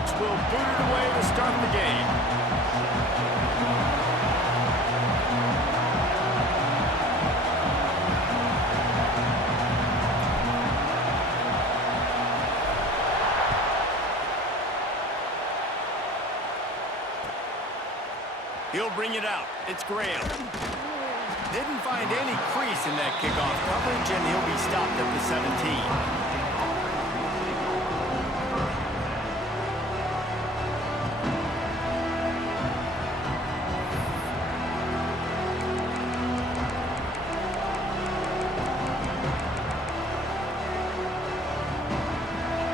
Bucs will boot it away to start the game. He'll bring it out. It's Graham. Didn't find any crease in that kickoff coverage, and he'll be stopped at the 17.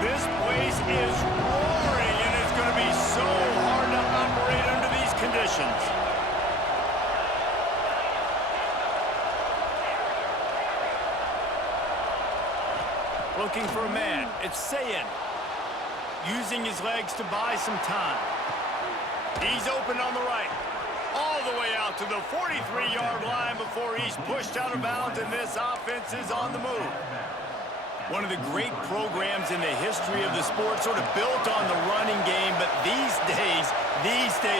This place is roaring, and it's going to be so hard to operate under these conditions. Looking for a man. It's Sayin. Using his legs to buy some time. He's open on the right. All the way out to the 43-yard line before he's pushed out of bounds, and this offense is on the move. One of the great programs in the history of the sport, sort of built on the running game, but these days,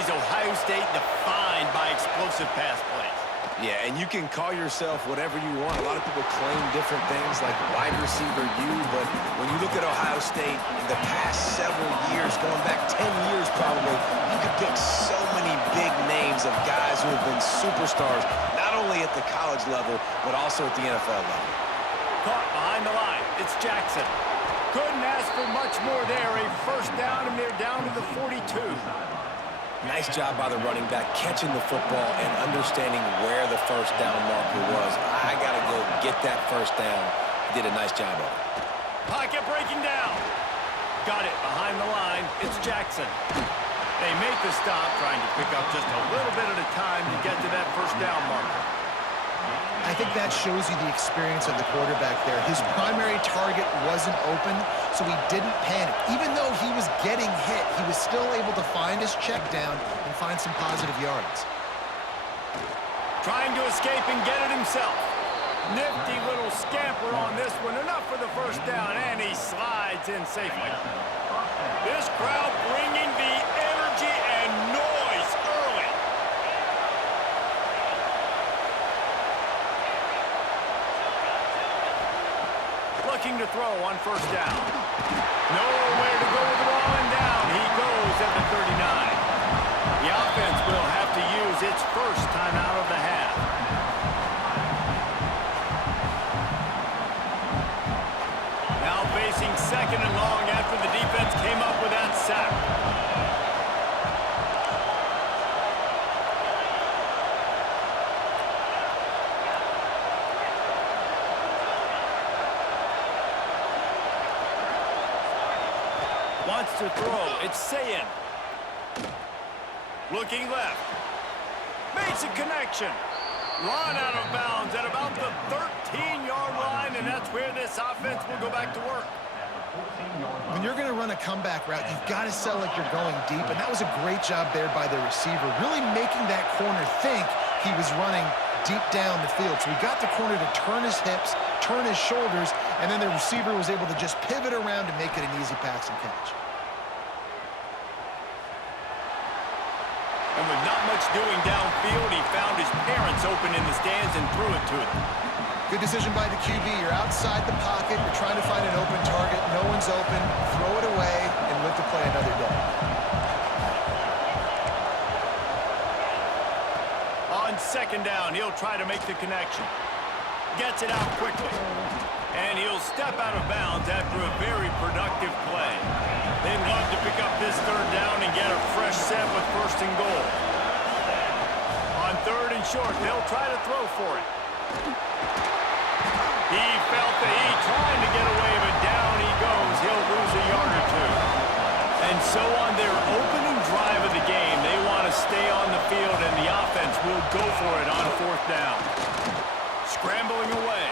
Ohio State defined by explosive pass plays. Yeah, and you can call yourself whatever you want. A lot of people claim different things like wide receiver U, but when you look at Ohio State in the past several years, going back 10 years probably, you could pick so many big names of guys who have been superstars, not only at the college level, but also at the NFL level. Caught behind the line. It's Jackson. Couldn't ask for much more there. A first down, and they're down to the 42. Nice job by the running back catching the football and understanding where the first down marker was. I got to go get that first down. He did a nice job of it. Pocket breaking down. Got it behind the line. It's Jackson. They make the stop, trying to pick up just a little bit at a time to get to that first down marker. I think that shows you the experience of the quarterback there. His primary target wasn't open, so he didn't panic. Even though he was getting hit, he was still able to find his check down and find some positive yards. Trying to escape and get it himself. Nifty little scamper on this one. Enough for the first down, and he slides in safely. This crowd bringing the energy and noise early. Looking to throw on first down. Nowhere to go with the ball, and down he goes at the 39. The offense will have to use its first timeout of the half. Now facing second and long after the defense came up with that sack. Wants to throw. It's Sayin. Looking left. Makes a connection. Run out of bounds at about the 13-yard line, and that's where this offense will go back to work. When you're going to run a comeback route, you've got to sell like you're going deep, and that was a great job there by the receiver, really making that corner think he was running deep down the field. So he got the corner to turn his hips, turn his shoulders, and then the receiver was able to just pivot around and make it an easy pass and catch. And with not much doing downfield, he found his parents open in the stands and threw it to them. Good decision by the QB. You're outside the pocket. You're trying to find an open target. No one's open. Throw it away and live to play another day. On second down, he'll try to make the connection. Gets it out quickly. And he'll step out of bounds after a very productive play. They'd love to pick up this third down and get a fresh set with first and goal. On third and short, they'll try to throw for it. He felt the heat trying to get away, but down he goes. He'll lose a yard or two. And so on their opening drive of the game, they want to stay on the field, and the offense will go for it on fourth down. Scrambling away.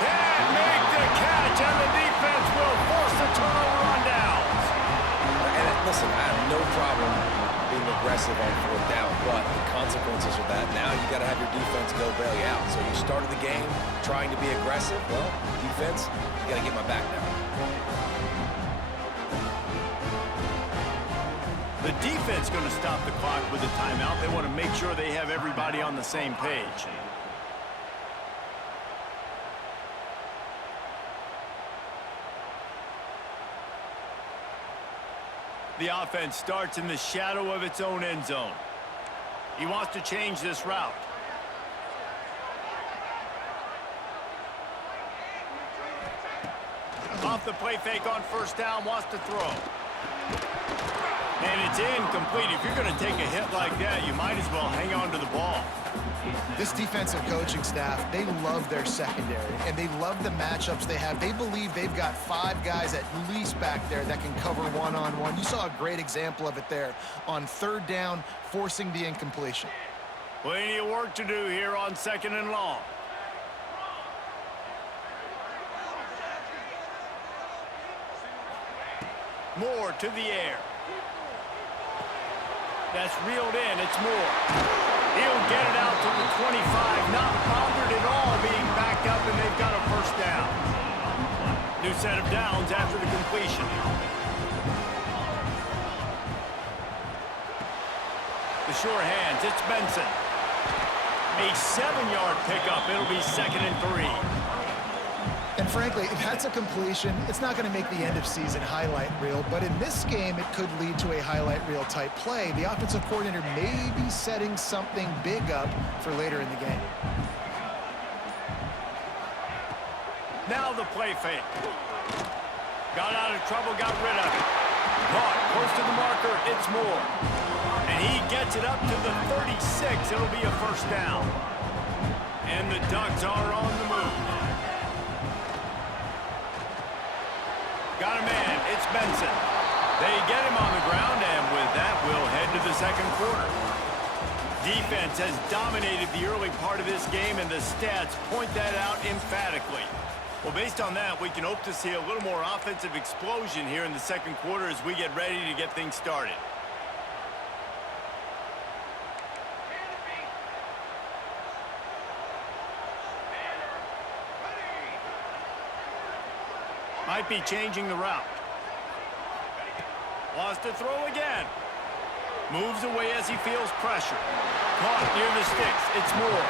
And make the catch, and the defense will force a turnover on downs. And listen, I have no problem being aggressive on fourth down, but the consequences of that, now you got to have your defense go bail you out. So you started the game trying to be aggressive. Well, defense, you got to get my back now. The defense going to stop the clock with a timeout. They want to make sure they have everybody on the same page. The offense starts in the shadow of its own end zone. He wants to change this route. Off the play fake on first down, wants to throw. And it's incomplete. If you're going to take a hit like that, you might as well hang on to the ball. This defensive coaching staff, they love their secondary, and they love the matchups they have. They believe they've got 5 guys at least back there that can cover one-on-one. You saw a great example of it there on third down, forcing the incompletion. Plenty of work to do here on 2nd and long. Moore to the air. That's reeled in. It's Moore. He'll get it out to the 25. Not bothered at all being backed up, and they've got a first down. New set of downs after the completion. The sure hands. It's Benson. A 7-yard pickup. It'll be 2nd and 3. And frankly, if that's a completion, it's not going to make the end-of-season highlight reel. But in this game, it could lead to a highlight reel type play. The offensive coordinator may be setting something big up for later in the game. Now the play fake. Got out of trouble, got rid of it. Caught close to the marker. It's Moore. And he gets it up to the 36. It'll be a first down. And the Ducks are on the move. Got a man. It's Benson. They get him on the ground, and with that, we'll head to the second quarter. Defense has dominated the early part of this game, and the stats point that out emphatically. Well, based on that, we can hope to see a little more offensive explosion here in the second quarter as we get ready to get things started. Might be changing the route. Wants to throw again. Moves away as he feels pressure. Caught near the sticks. It's Moore.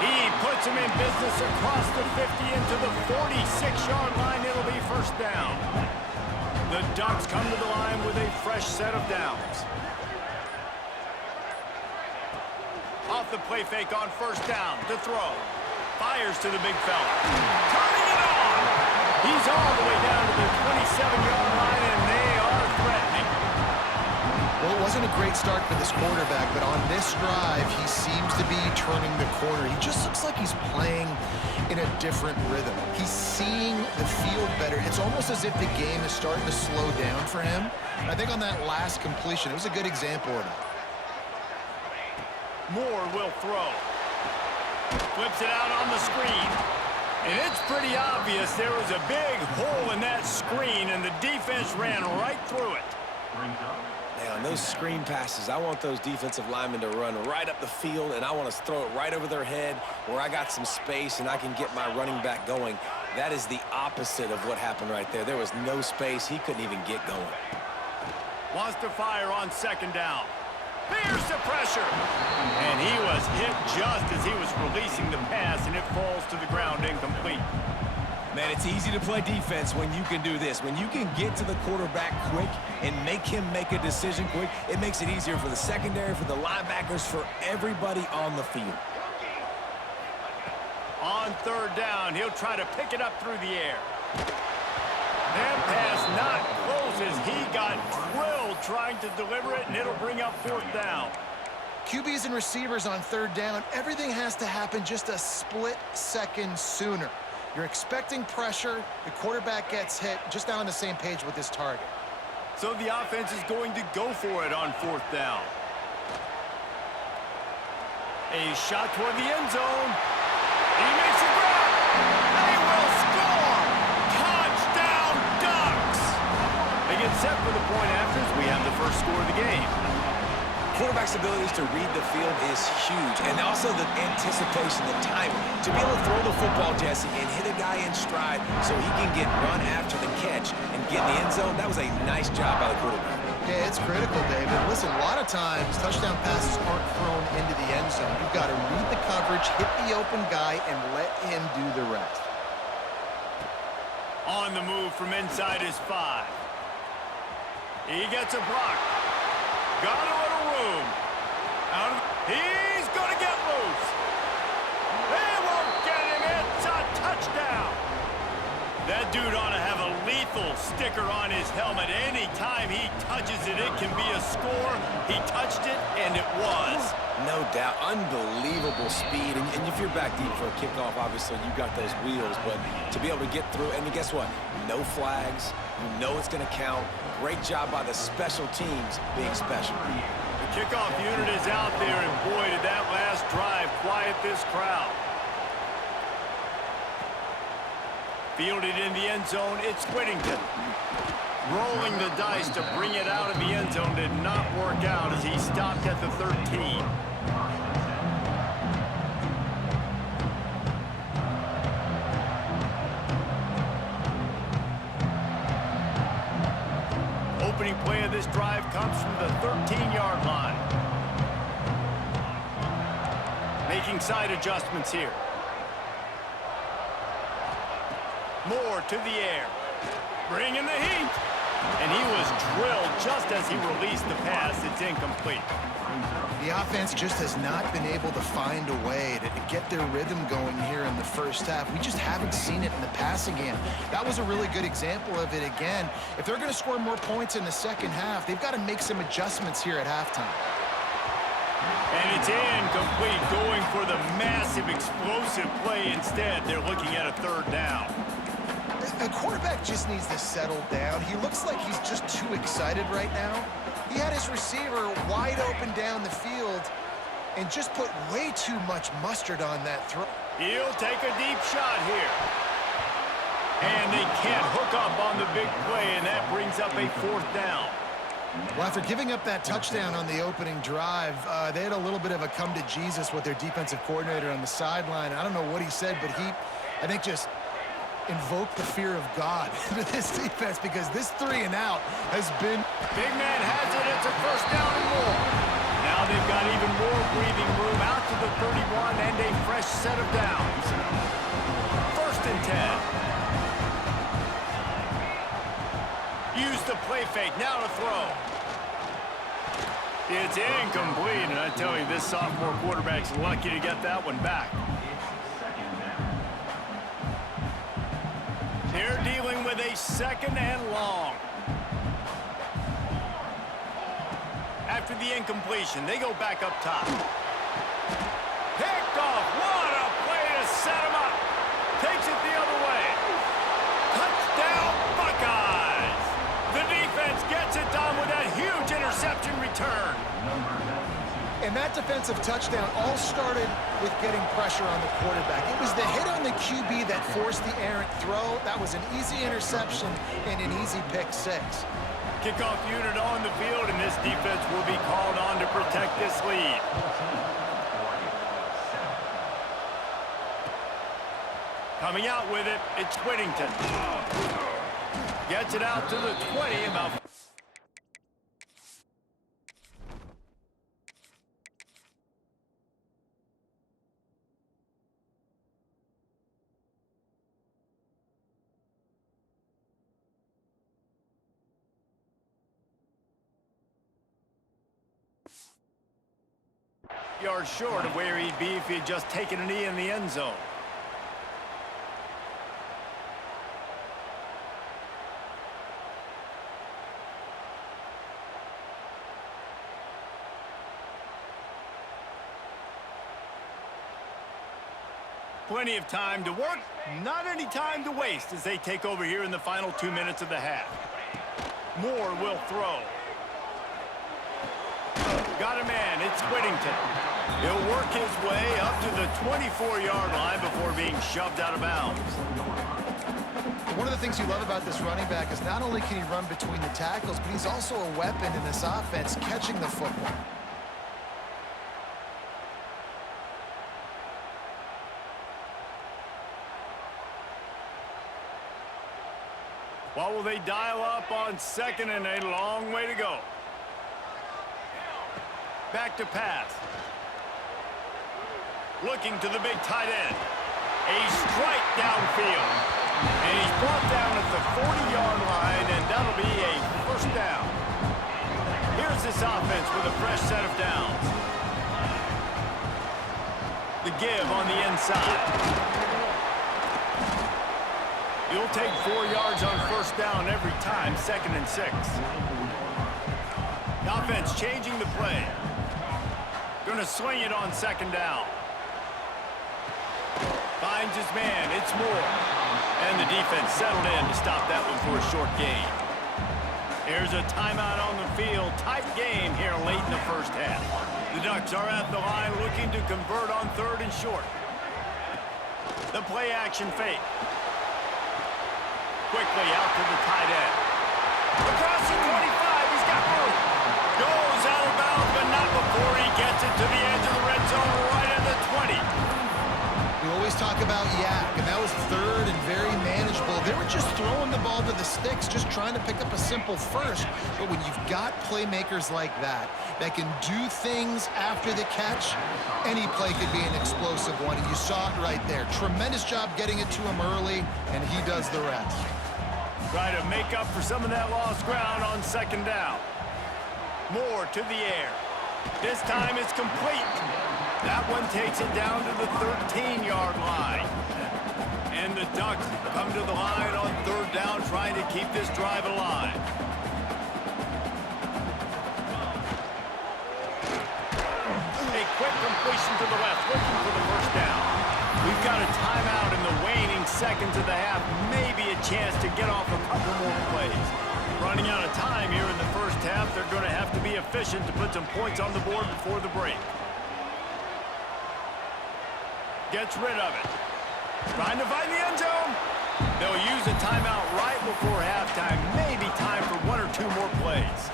He puts him in business across the 50 into the 46-yard line. It'll be first down. The Ducks come to the line with a fresh set of downs. Off the play fake on first down to throw. Fires to the big fella. Turning it on. He's all the way down to the 27-yard line, and they are threatening. Well, it wasn't a great start for this quarterback, but on this drive, he seems to be turning the corner. He just looks like he's playing in a different rhythm. He's seeing the field better. It's almost as if the game is starting to slow down for him. And I think on that last completion, it was a good example of that. Moore will throw. Flips it out on the screen. And it's pretty obvious there was a big hole in that screen, and the defense ran right through it. Now, on those screen passes, I want those defensive linemen to run right up the field, and I want to throw it right over their head where I got some space and I can get my running back going. That is the opposite of what happened right there. There was no space. He couldn't even get going. Wants to fire on second down. There's the pressure. And he was hit just as he was releasing the pass, and it falls to the ground incomplete. Man, it's easy to play defense when you can do this. When you can get to the quarterback quick and make him make a decision quick, it makes it easier for the secondary, for the linebackers, for everybody on the field. On third down, he'll try to pick it up through the air. That pass not close as he got drilled trying to deliver it, and it'll bring up fourth down. QBs and receivers on third down, everything has to happen just a split second sooner. You're expecting pressure, the quarterback gets hit, just not on the same page with his target. So the offense is going to go for it on fourth down. A shot toward the end zone. He makes a grab. They will score! Touchdown, Ducks! They get set for the point after as we have the first score of the game. Quarterback's abilities to read the field is huge, and also the anticipation, the timing. To be able to throw the football, Jesse, and hit a guy in stride so he can get run after the catch and get in the end zone, that was a nice job by the quarterback. Yeah, it's critical, David. Listen, a lot of times touchdown passes aren't thrown into the end zone. You've got to read the coverage, hit the open guy, and let him do the rest. On the move from inside his 5. He gets a block. Got a little room. He's going to get loose. They won't get him. It's a touchdown. That dude ought to have a lethal sticker on his helmet. Anytime he touches it, it can be a score. He touched it, and it was. No doubt. Unbelievable speed. And if you're back deep for a kickoff, obviously, you've got those wheels. But to be able to get through, and guess what? No flags. You know it's going to count. Great job by the special teams being special. The kickoff unit is out there, and boy, did that last drive quiet this crowd. Fielded in the end zone, it's Whittington. Rolling the dice to bring it out of the end zone did not work out as he stopped at the 13. Opening play of this drive comes from the 13-yard line. Making side adjustments here. Moore to the air. Bringing the heat. And he was drilled just as he released the pass. It's incomplete. The offense just has not been able to find a way to get their rhythm going here in the first half. We just haven't seen it in the passing game. That was a really good example of it again. If they're going to score more points in the second half, they've got to make some adjustments here at halftime. And it's incomplete, going for the massive explosive play instead. They're looking at a third down. A quarterback just needs to settle down. He looks like he's just too excited right now. He had his receiver wide open down the field and just put way too much mustard on that throw. He'll take a deep shot here. And they can't hook up on the big play, and that brings up a fourth down. Well, after giving up that touchdown on the opening drive, they had a little bit of a come to Jesus with their defensive coordinator on the sideline. I don't know what he said, but he, I think, just invoke the fear of God into this defense, because this 3 and out has been... Big man has it. It's a first down and more. Now they've got even more breathing room out to the 31 and a fresh set of downs. First and 10. Use the play fake. Now to throw. It's incomplete, and I tell you, this sophomore quarterback's lucky to get that one back. They're dealing with a second and long. After the incompletion, they go back up top. Picked off. What a play to set him up. Takes it the other way. Touchdown, Buckeyes. The defense gets it done with that huge interception return. And that defensive touchdown all started with getting pressure on the quarterback. It was the hit on the QB that forced the errant throw. That was an easy interception and an easy pick 6. Kickoff unit on the field, and this defense will be called on to protect this lead. Coming out with it, it's Whittington. Gets it out to the 20, about... yards short of where he'd be if he'd just taken a knee in the end zone. Plenty of time to work, not any time to waste as they take over here in the final 2 minutes of the half. Moore will throw. Got a man, it's Whittington. He'll work his way up to the 24-yard line before being shoved out of bounds. One of the things you love about this running back is not only can he run between the tackles, but he's also a weapon in this offense, catching the football. What will they dial up on second and a long way to go? back to pass. Looking to the big tight end. A strike downfield. And he's brought down at the 40-yard line, and that'll be a first down. Here's this offense with a fresh set of downs. The give on the inside. You'll take 4 yards on first down every time, 2nd and 6. The offense changing the play. Going to swing it on 2nd down. Finds his man. It's Moore. And the defense settled in to stop that one for a short gain. Here's a timeout on the field. Tight game here late in the first half. The Ducks are at the line looking to convert on 3rd and short. The play action fake. Quickly out to the tight end. Across the 25, he's got room. Goes out of bounds, but not before he gets it to the edge of the red zone right at the 20. We always talk about yak, and that was 3rd and very manageable. They were just throwing the ball to the sticks, just trying to pick up a simple first. But when you've got playmakers like that can do things after the catch, any play could be an explosive one, and you saw it right there. Tremendous job getting it to him early, and he does the rest. Try to make up for some of that lost ground on 2nd down. Moore to the air. This time it's complete. That one takes it down to the 13-yard line. And the Ducks come to the line on 3rd down, trying to keep this drive alive. A quick completion to the left, looking for the first down. We've got a timeout in the waning seconds of the half. Maybe a chance to get off a couple more plays. Running out of time here in the first half. They're going to have to be efficient to put some points on the board before the break. Gets rid of it. Trying to find the end zone. They'll use a timeout right before halftime. Maybe time for 1 or 2 more plays.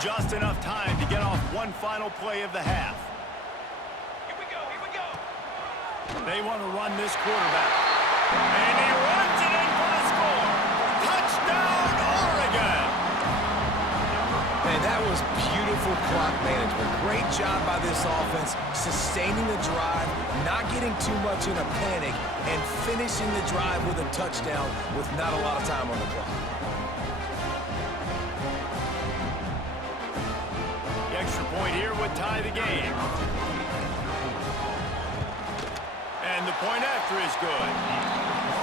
Just enough time to get off one final play of the half. Here we go, here we go. They want to run this quarterback. And he runs it in for the score. Touchdown, Oregon! Man, that was beautiful clock management. Great job by this offense, sustaining the drive, not getting too much in a panic, and finishing the drive with a touchdown with not a lot of time on the clock. Extra point here would tie the game. And the point after is good.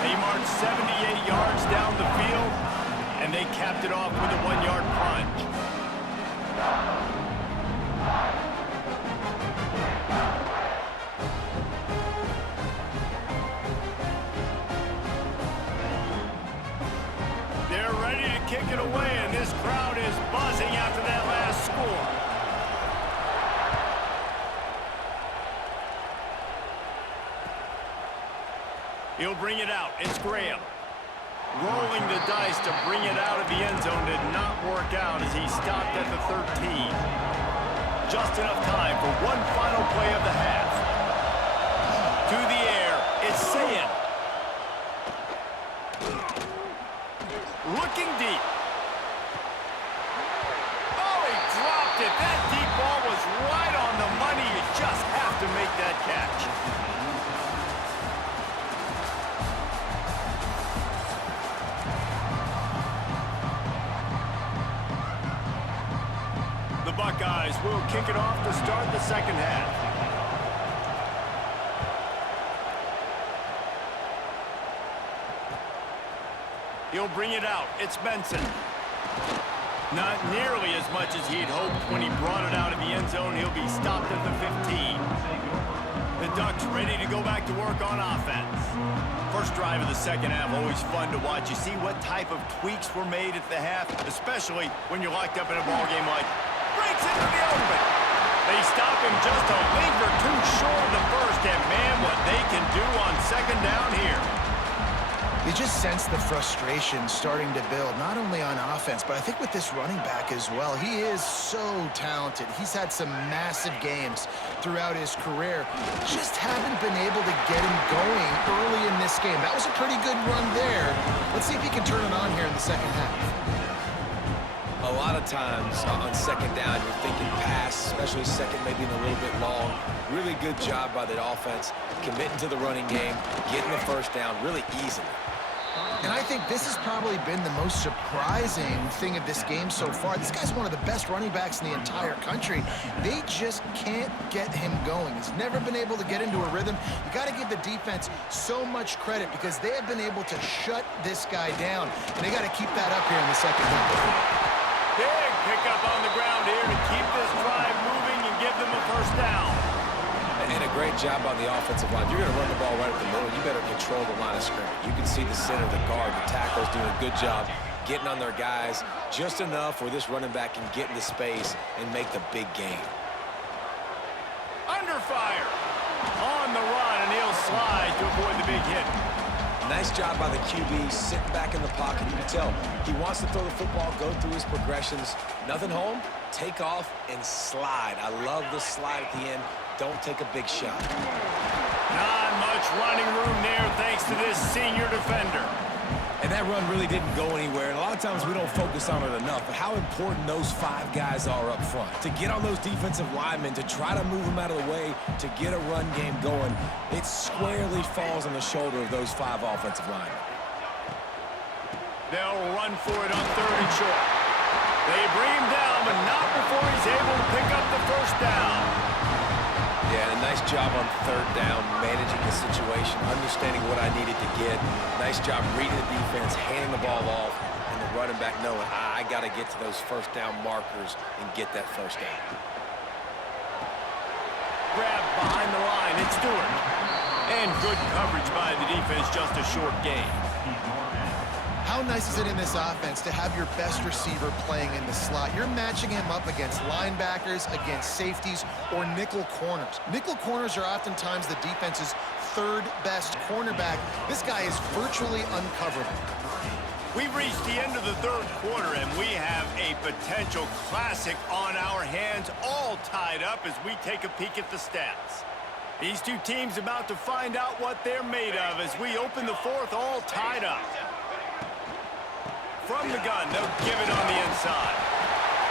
They marched 78 yards down the field, and they capped it off with a 1-yard plunge. They're ready to kick it away, and this crowd is buzzing after that last score. He'll bring it out. It's Graham. Rolling the dice to bring it out of the end zone did not work out as he stopped at the 13. Just enough time for one final play of the half. To the air. It's Sayin. Looking deep. Oh, he dropped it. That deep ball was right on the money. You just have to make that catch. Buckeyes will kick it off to start the second half. He'll bring it out. It's Benson. Not nearly as much as he'd hoped when he brought it out of the end zone. He'll be stopped at the 15. The Ducks ready to go back to work on offense. First drive of the second half, always fun to watch. You see what type of tweaks were made at the half, especially when you're locked up in a ball game like breaks into the open. They stop him just a link or two short of the first, and man, what they can do on second down here. You just sense the frustration starting to build, not only on offense, but I think with this running back as well. He is so talented. He's had some massive games throughout his career. Just haven't been able to get him going early in this game. That was a pretty good run there. Let's see if he can turn it on here in the second half. A lot of times on second down, you're thinking pass, especially second, maybe in a little bit long. Really good job by the offense, committing to the running game, getting the first down really easily. And I think this has probably been the most surprising thing of this game so far. This guy's one of the best running backs in the entire country. They just can't get him going. He's never been able to get into a rhythm. You got to give the defense so much credit because they have been able to shut this guy down. And they got to keep that up here in the second half. Big pickup on the ground here to keep this drive moving and give them a first down. And a great job on the offensive line. You're going to run the ball right at the middle. You better control the line of scrimmage. You can see the center, the guard, the tackles doing a good job getting on their guys just enough where this running back can get into space and make the big game. Under fire. On the run, and he'll slide to avoid the big hit. Nice job by the QB, sitting back in the pocket. You can tell he wants to throw the football, go through his progressions. Nothing home, take off, and slide. I love the slide at the end. Don't take a big shot. Not much running room there thanks to this senior defender. And that run really didn't go anywhere. And a lot of times we don't focus on it enough. But how important those 5 guys are up front. To get on those defensive linemen, to try to move them out of the way, to get a run game going, it squarely falls on the shoulder of those 5 offensive linemen. They'll run for it on 3rd and short. They bring him down, but not before he's able to pick up the first down. Yeah, and a nice job on 3rd down, managing the situation, understanding what I needed to get. Nice job reading the defense, handing the ball off, and the running back knowing I got to get to those first down markers and get that first down. Grab behind the line, it's Stewart. And good coverage by the defense, just a short gain. How nice is it in this offense to have your best receiver playing in the slot? You're matching him up against linebackers, against safeties, or nickel corners. Nickel corners are oftentimes the defense's 3rd best cornerback. This guy is virtually uncoverable. We've reached the end of the 3rd quarter, and we have a potential classic on our hands, all tied up as we take a peek at the stats. These two teams about to find out what they're made of as we open the 4th, all tied up. From the gun, they'll give it on the inside.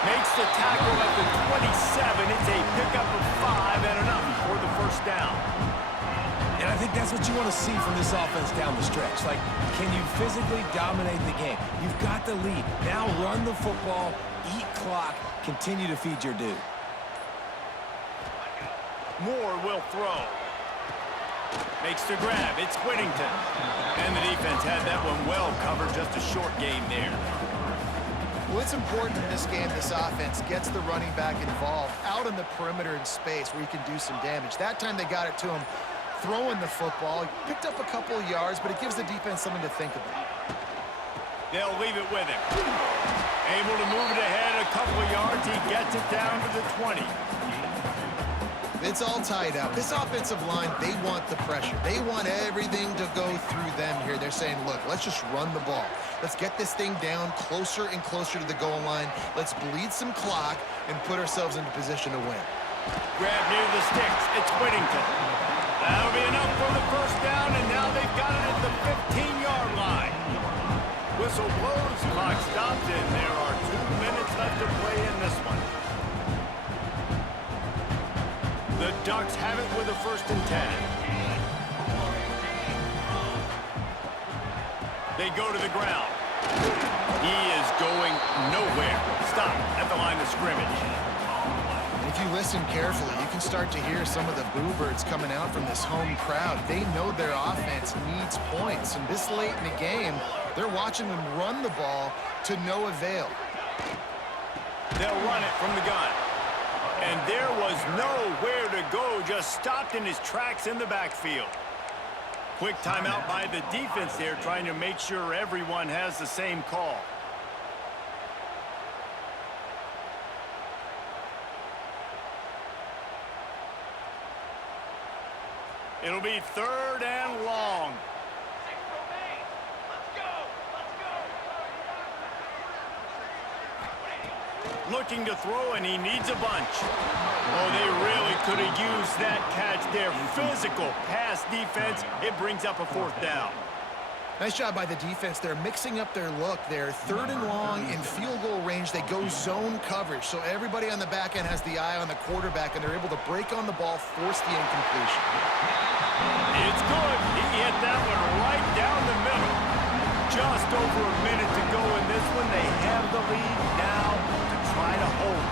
Makes the tackle at the 27. It's a pickup of 5 and enough for the first down. And I think that's what you want to see from this offense down the stretch. Like, can you physically dominate the game? You've got the lead. Now run the football, eat clock, continue to feed your dude. Moore will throw. Makes the grab. It's Whittington. And the defense had that one well covered. Just a short gain there. Well, it's important in this game this offense gets the running back involved out on the perimeter in space where he can do some damage. That time they got it to him throwing the football. He picked up a couple of yards, but it gives the defense something to think about. They'll leave it with him. Able to move it ahead a couple of yards. He gets it down to the 20. It's all tied up. This offensive line, they want the pressure. They want everything to go through them here. They're saying, look, let's just run the ball. Let's get this thing down closer and closer to the goal line. Let's bleed some clock and put ourselves into position to win. Grab near the sticks. It's Whittington. That'll be enough for the first down, and now they've got it at the 15-yard line. Whistle blows, clock stopped, and there are 2 minutes left to play in this one. The Ducks have it with a 1st and 10. They go to the ground. He is going nowhere. Stop at the line of scrimmage. And if you listen carefully, you can start to hear some of the boo birds coming out from this home crowd. They know their offense needs points. And this late in the game, they're watching them run the ball to no avail. They'll run it from the gun. And there was nowhere to go, just stopped in his tracks in the backfield. Quick timeout by the defense there, trying to make sure everyone has the same call. It'll be 3rd and long. looking to throw, and he needs a bunch. Oh, they really could have used that catch there. Physical pass defense. It brings up a 4th down. Nice job by the defense. They're mixing up their look. They're 3rd and long in field goal range. They go zone coverage, so everybody on the back end has the eye on the quarterback, and they're able to break on the ball, force the incompletion. It's good. He hit that one right down the middle. Just over a minute to go in this one. They have the lead now to try to hold.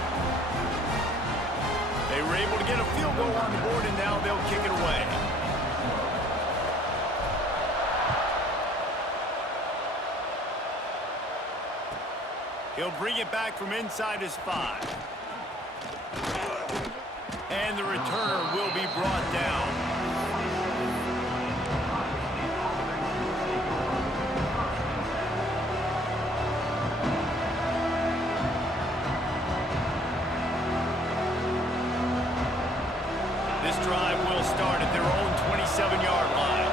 They were able to get a field goal on the board, and now they'll kick it away. He'll bring it back from inside his 5. And the returner will be brought down. This drive will start at their own 27-yard line.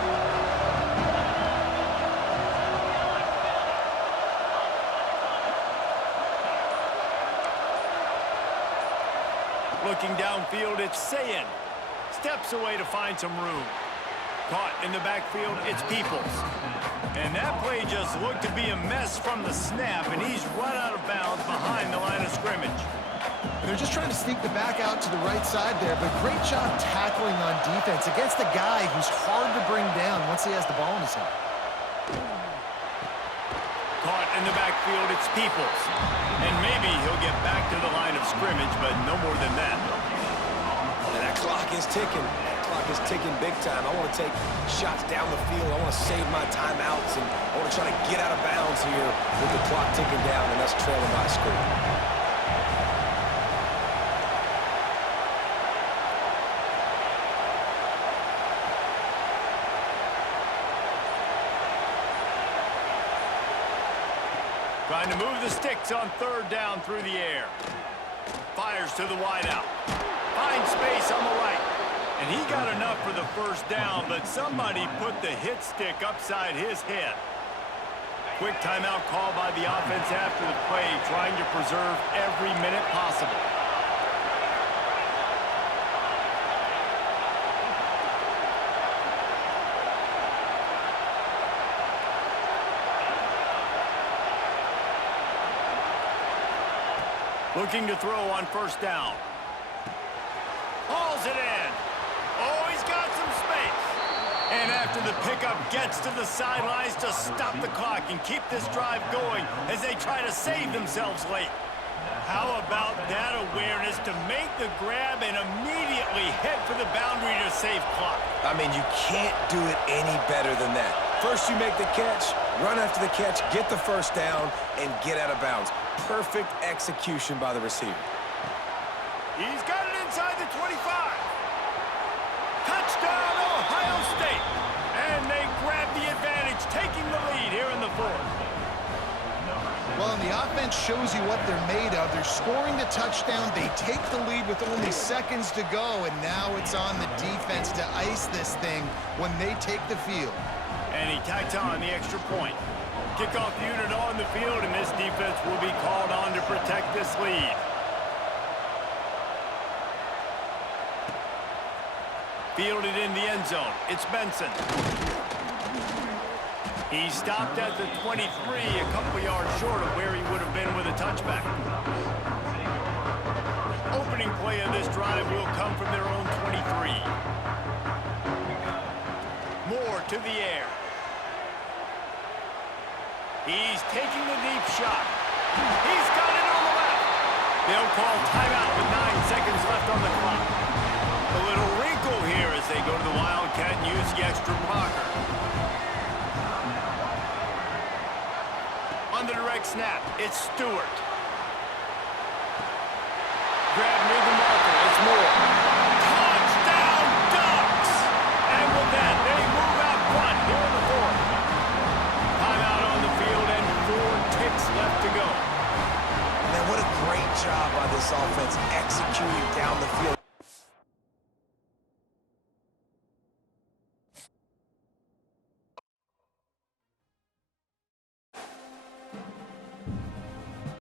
Looking downfield, it's Sayin. Steps away to find some room. Caught in the backfield, it's Peoples. And that play just looked to be a mess from the snap, and he's run out of bounds behind the line of scrimmage. They're just trying to sneak the back out to the right side there, but great job tackling on defense against a guy who's hard to bring down once he has the ball in his hand. Caught in the backfield, it's Peoples. And maybe he'll get back to the line of scrimmage, but no more than that. And that clock is ticking. That clock is ticking big time. I want to take shots down the field. I want to save my timeouts, and I want to try to get out of bounds here with the clock ticking down and us trailing by a score. Trying to move the sticks on 3rd down through the air. Fires to the wideout. Finds space on the right. And he got enough for the 1st down, but somebody put the hit stick upside his head. Quick timeout call by the offense after the play, trying to preserve every minute possible. Looking to throw on 1st down. Hauls it in. Oh, he's got some space. And after the pickup, gets to the sidelines to stop the clock and keep this drive going as they try to save themselves late. How about that awareness to make the grab and immediately head for the boundary to save clock? I mean, you can't do it any better than that. First you make the catch, run after the catch, get the 1st down, and get out of bounds. Perfect execution by the receiver. He's got it inside the 25. Touchdown, Ohio State. And they grab the advantage, taking the lead here in the 4th. Well, and the offense shows you what they're made of. They're scoring the touchdown. They take the lead with only seconds to go, and now it's on the defense to ice this thing when they take the field. And he tacks on the extra point. Kickoff unit on the field, and this defense will be called on to protect this lead. Fielded in the end zone. It's Benson. He stopped at the 23, a couple yards short of where he would have been with a touchback. Opening play of this drive will come from their own 23. Moore to the air. He's taking the deep shot. He's got it on the left. They'll call timeout with 9 seconds left on the clock. A little wrinkle here as they go to the Wildcat and use the extra blocker. On the direct snap, it's Stewart. Grab near the marker, it's Moore. Touchdown, Ducks! And with that, they move out front here in the 4th. Timeout on the field and 4 ticks left to go. Man, what a great job by this offense executing down the field.